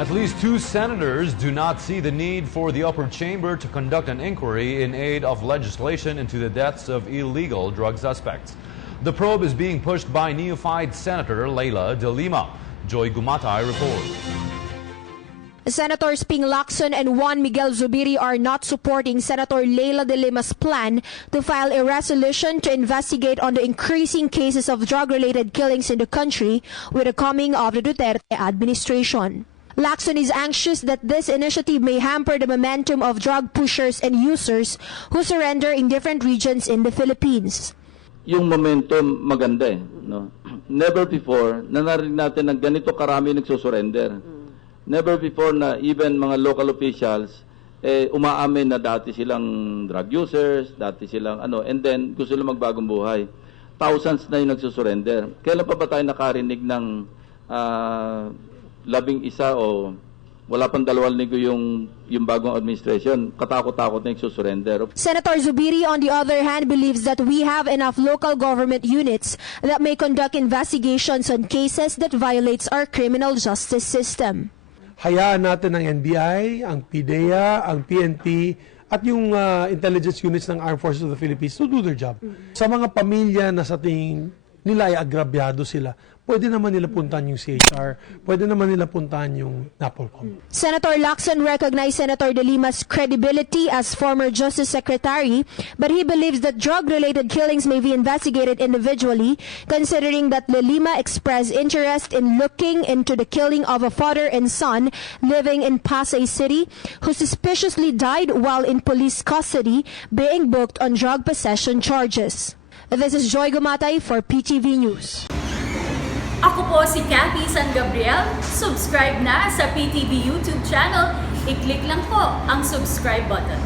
At least 2 senators do not see the need for the upper chamber to conduct an inquiry in aid of legislation into the deaths of illegal drug suspects. The probe is being pushed by neophyte Senator Leila de Lima. Joy Gumatay reports. Senators Ping Lacson and Juan Miguel Zubiri are not supporting Senator Leila de Lima's plan to file a resolution to investigate on the increasing cases of drug-related killings in the country with the coming of the Duterte administration. Lacson is anxious that this initiative may hamper the momentum of drug pushers and users who surrender in different regions in the Philippines. Yung momentum maganda no? Never before na narinig natin na ganito karami nagsusurrender. Never before na even mga local officials umaamin na dati silang drug users, dati silang and then gusto nilang magbagong buhay. Thousands na yung nagsusurrender. Kailan pa ba tayo nakarinig ng 11 o wala pang 2 linggo yung bagong administration, katakot-takot na nagsusurrender. Senator Zubiri, on the other hand, believes that we have enough local government units that may conduct investigations on cases that violates our criminal justice system. Hayaan natin ang NBI, ang PDEA, ang PNP, at yung intelligence units ng Armed Forces of the Philippines to do their job. Sa mga pamilya na sa tingin nila ay agrabyado sila, pwede naman nila puntahan yung CHR, pwede naman nila puntahan yung NAPOLCOM. Senator Lacson recognized Senator de Lima's credibility as former Justice Secretary, but he believes that drug-related killings may be investigated individually, considering that de Lima expressed interest in looking into the killing of a father and son living in Pasay City who suspiciously died while in police custody, being booked on drug possession charges. This is Joy Gumatay for PTV News. Ako po si Cathy San Gabriel. Subscribe na sa PTV YouTube channel. I-click lang po ang subscribe button.